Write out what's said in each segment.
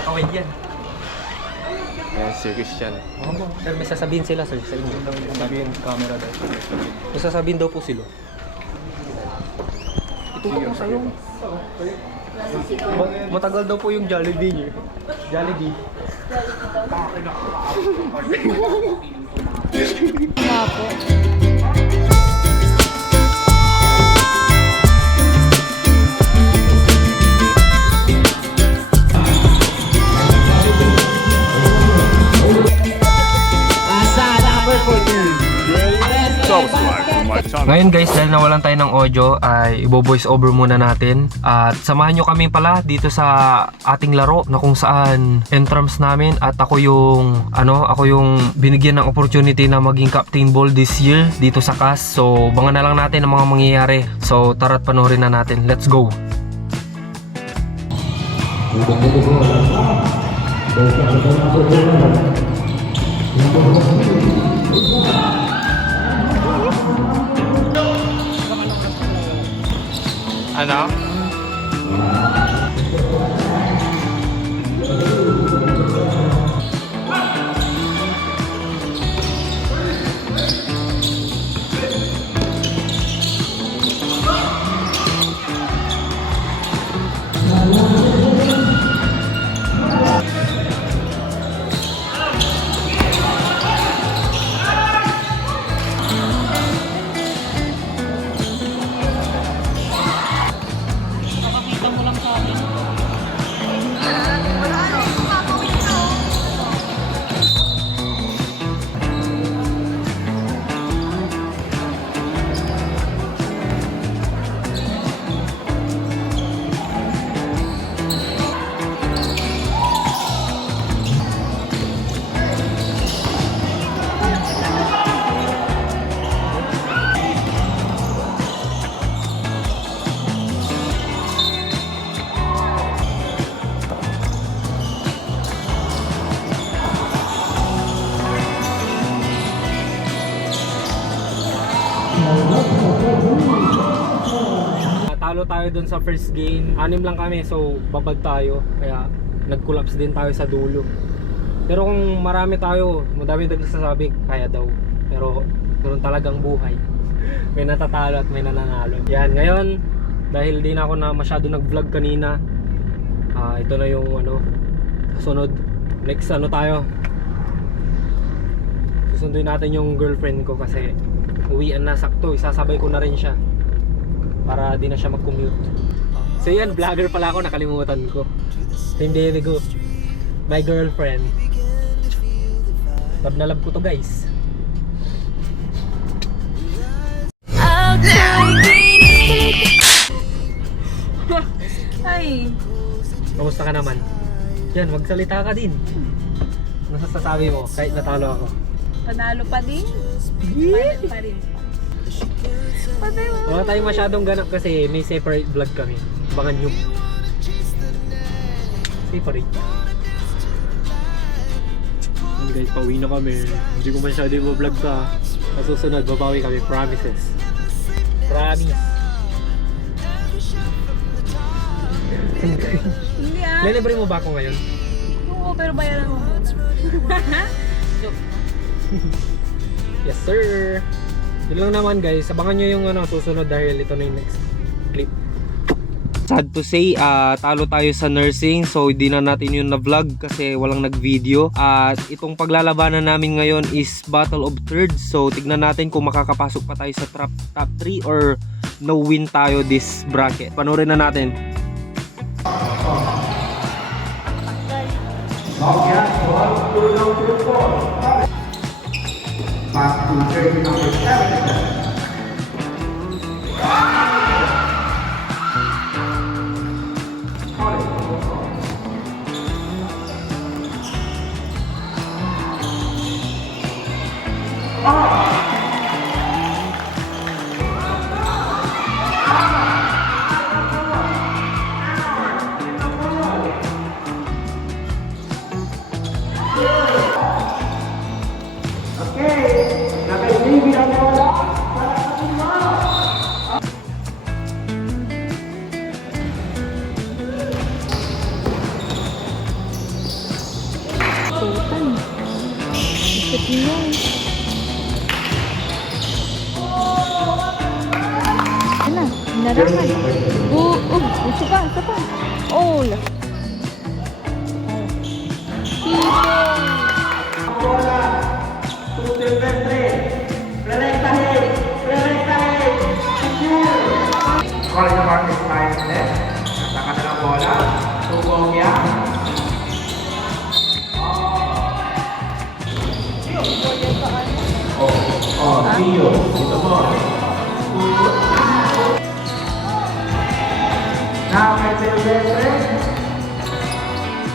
Nakaway yan. Ayan, Sir Christian. Sir, may sasabihin sila sir sa inyo. Sabihin camera daw. May sasabihin daw po sila. Itutok ko sa'yo. Matagal daw po yung Jollibee niyo. Jollibee. Nga po. Ngayon guys, dahil nawalan tayo ng audio, ay ibo-voice over muna natin. At samahan nyo kami pala dito sa ating laro na kung saan entrance namin. At ako yung binigyan ng opportunity na maging Captain Ball this year dito sa CAS. So bangan na lang natin ang mga mangyayari. So tara't panoorin na natin. Let's go! Ano? Talo tayo dun sa first game. 6 lang kami, so babad tayo. Kaya nag-collapse din tayo sa dulo. Pero kung marami tayo, madami nagsasabi kaya daw. Pero ganoon talagang buhay. May natatalo at may nananalo. Yan, ngayon dahil di na ako na masyado nag-vlog kanina, ito na yung sunod. Next tayo. Susunduin natin yung girlfriend ko kasi uwian na sakto. Isasabay ko na rin siya para di na siya mag-commute. So yan, vlogger pala ako, nakalimutan ko. Team baby ko, my girlfriend. Love na love ko to guys. Ay, Kamusta ka naman? Yan, magsalita ka din. Ano sasabi mo kahit natalo ako? panalo pa din. Bayad pa rin. Patay mo. Wala tayong masyadong ganap kasi may separate vlog kami. Abangan nyo. Separate. Ano guys, pauwi na kami. Hindi ko masyado yung vlog ka. Sa susunod, babawi kami. Promises. Promise. Hindi Lilibre mo ba ako ngayon? Oo, pero bayaran mo muna. Joke. Yes sir. Yun lang naman guys. Abangan nyo yung susunod dahil ito na yung next clip. Sad to say, talo tayo sa nursing. So hindi na natin yung na-vlog kasi walang nag-video. At itong paglalabanan namin ngayon is Battle of Thirds. So tignan natin kung makakapasok pa tayo sa top 3 or no win tayo this bracket. Panoorin na natin. Sino? Ano? Narangan. Isa pa. Oh. Call the market time left. Sa kanilang bola. Tugogya. Tio. Ito mo. Now, may silvestre.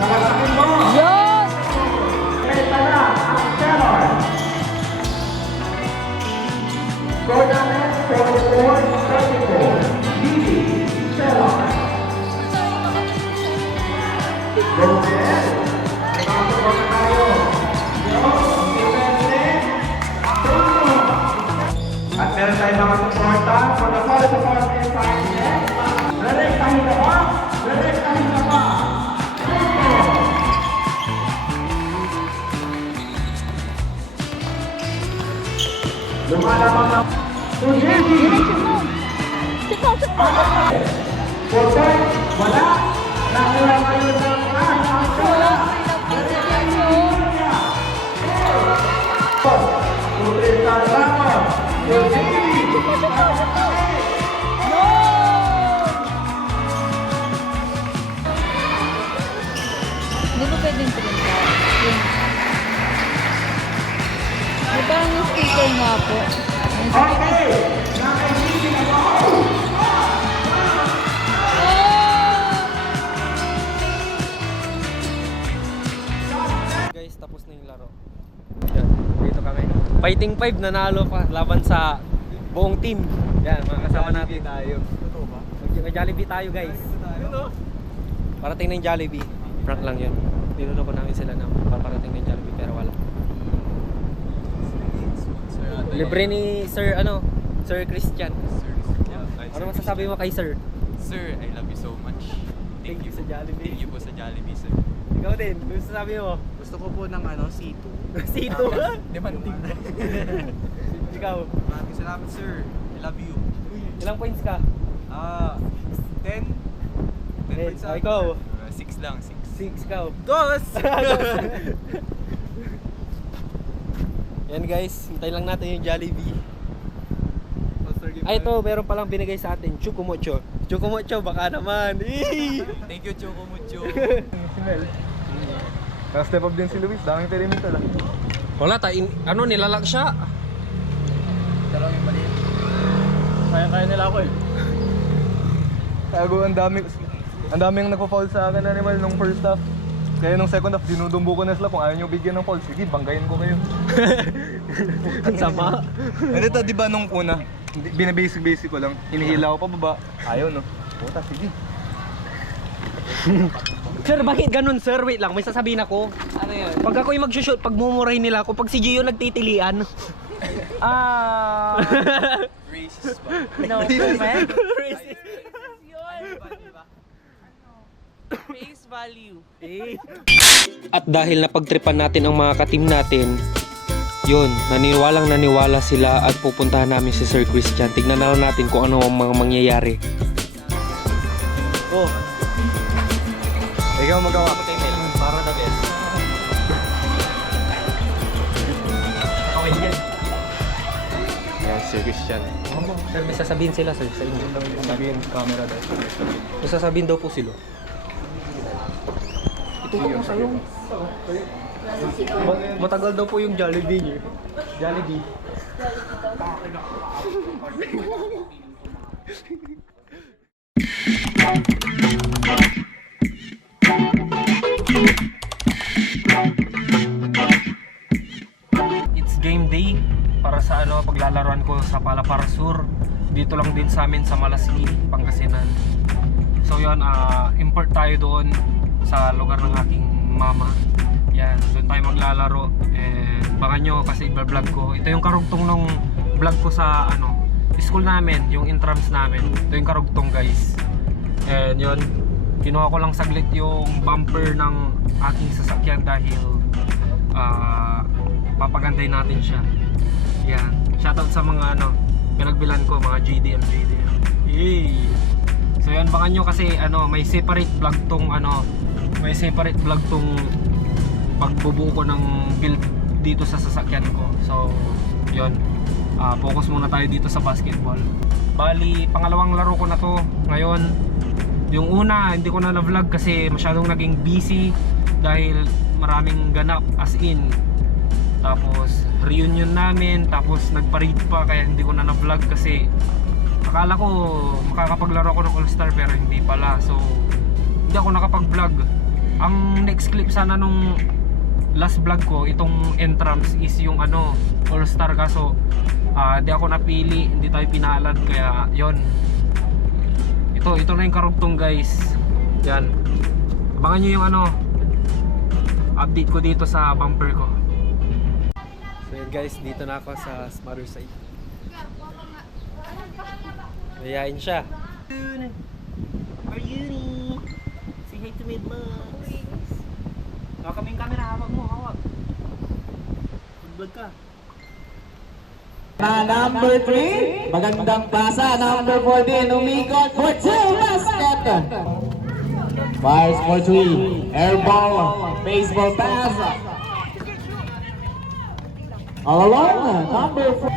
Nakasakin mo. Yun! Ito na, ang Taylor. Tournament 44-34. Bibi, Taylor. Romel. Nakasapot na tayo. At meron tayong mga suporta for the solid support and science. Rerektahin na ba? Rerektahin na ba? Lumalabang na. Diretso mo. Siko. For point, wala. Nakuha kayo ng ang bola. Utrecht Ramos. Hindi ko pwedeng printa. May parang yung sticker nga po. Okay. Nakaisipin ako. Guys, tapos na yung laro. Yan, dito kami. Fighting 5, nanalo pa laban sa buong team. Yan, mga kasama natin. Tayo. Mag-Jollibee tayo, guys. Parating na yung Jollibee. Prank lang yun. Niloloko namin sila na paparating na yung Jollibee pero wala. Libre ni Sir, Sir Christian. Ano masasabi mo kay Sir? Sir, I love you so much. Thank you sa Jollibee. Thank you po sa Jollibee, sir. Ikaw din, ano masasabi mo? Gusto ko po ng C2. Sito ba? Demanding ba? Ikaw, Maraming salamat, sir. I love you. ilang points ka? 10? 10 points Oh, ikaw? 6 lang, 6. 6 ka. Dos! Yan guys, hintay lang natin yung Jollibee. Ay ito, meron palang binigay sa atin, Chukumocho. Chukumocho, baka naman. Thank you, Choco Mucho. Si Mel. Naka-step up din si Luis. Daming perimeter ah. Wala, nilalak siya. Dalawang yung maliit. Kaya nila ako eh. Tago, ang daming nagpo-foul sa akin animal nung first half. Kaya nung second half, dinudumbo ko na sila kung ayaw nyo bigyan ng foul. Sige, banggayin ko kayo. Ang sama. Ano to, di ba nung una, binabasic ko lang, hinihila ko pa baba. Ayaw no. Puta, sige. Sir, bakit ganun sir? Wait lang, may sasabihin ako. Ano yun? Pag ako'y mag-shoot, pag mumuray nila ako, pag si Gio nagtitilian. Racist ba? No comment? Face value. At dahil napagtripan natin ang mga ka-team natin, yun, naniwala sila at pupuntahan namin si Sir Christian. Tignan na lang natin kung ano ang mga mangyayari. Oh. Ikaw magawa. Para the best. Okay yan. Ayan, Sir Christian. Sir, may sasabihin sila sir sa inyo. Sabihin camera daw. May sasabihin daw po sila. Itutok mo sa'yo. Matagal daw po yung Jollibee niyo. Jollibee. It's game day para sa paglalaruan ko sa Palapar Sur. Dito lang din sa amin sa Malasli, Pangasinan. So yun, import tayo doon sa lugar ng aking mama. Yan, doon tayo maglalaro. And baka nyo kasi i-vlog ko. Ito yung karugtong ng vlog ko sa school namin, yung intrams namin. Ito yung karugtong guys. And yun, kinuha ko lang saglit yung bumper ng aking sasakyan dahil papagandahin natin siya. Yan. Shoutout sa mga ano, pinagbilan ko, mga GDM. Yay! So yan, baka nyo kasi ano, may separate vlog tong pagbubuo ko ng build dito sa sasakyan ko. So yun, focus muna tayo dito sa basketball. Bali, pangalawang laro ko na to ngayon. Yung una, hindi ko na na-vlog kasi masyadong naging busy dahil maraming ganap, as in. Tapos reunion namin, tapos nagpa-raid pa, kaya hindi ko na na-vlog kasi akala ko makakapaglaro ako ng All-Star pero hindi pala. So hindi ako nakapag-vlog. Ang next clip sana nung last vlog ko, itong entrance, is yung ano, All-Star, kaso hindi ako napili, hindi tayo pinalad, kaya yon. Ito na yung karugtong, guys. Yan, abangan nyo yung ano, update ko dito sa bumper ko. So yun guys, dito na ako sa Smother side. Mayayain siya. How are you? Say hi to me, vlogs. Kami yung camera, hawak mo, hawak. Vlog ka. Number 3, magandang pasa. Number 14, umikot for 2, basket. Fires for 3, air ball, baseball pass. All along, number 4.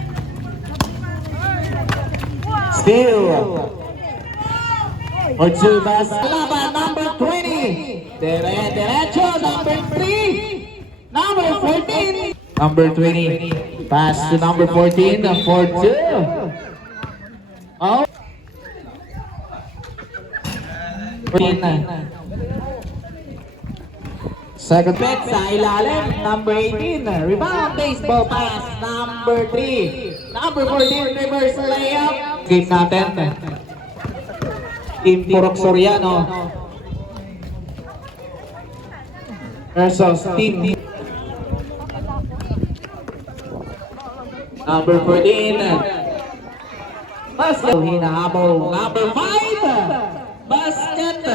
Steal. For 2, basket. Number 20. Derecho, number 3. Number 14. Number 20, pass to number 14 for 2. Oh. 14. Second bet sa ilalim, number 18. Rebound, baseball pass, number 3. Number 14, reverse layup. Game natin. Team Purok Soriano versus Team Number 14, basket. Hinahabol. Number 5, basket.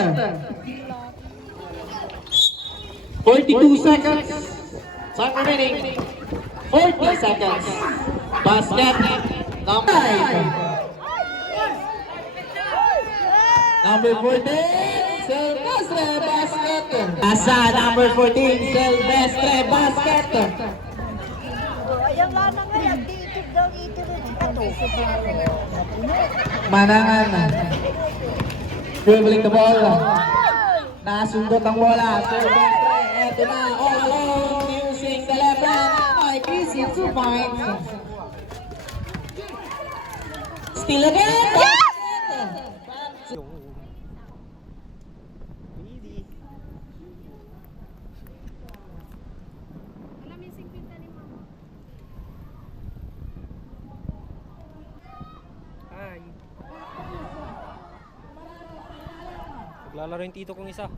42 seconds. Time remaining. 40 seconds. Basket. Number 5. Number 14, Silvestre, basket. Asa, number 14, Silvestre, basket. Ayan nga na ngayon, tiitip daw Manangan. Dribbling the ball. Nasundot ang bola. Silvestre, eto na. All alone, using the left hand. Mike easy 2 points. Still again. Yes! Hi. Naglalaro yung tito kong isa.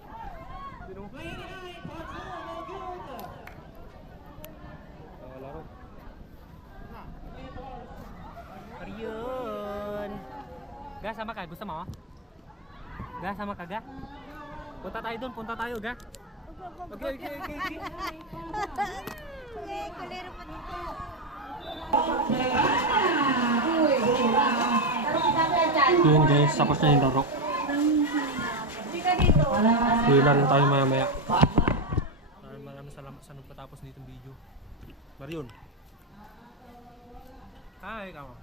Laro. Ayun. Ga, sama ka? Gusto mo? Ga, sama ka, ga? Punta tayo doon, punta tayo, ga? Okay. Kulero pa dito. Yun guys, tapos na yung laro. Wala rin tayo maya-maya. Maraming salamat sa nagpatapos nitong video. Marion. Hi, kamo.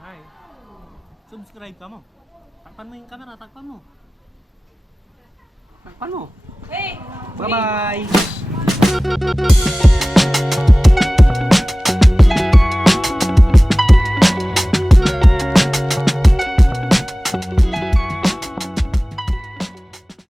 Hi. Subscribe ka mo. Takpan mo yung camera, takpan mo. Takpan mo. Hey! Bye-bye!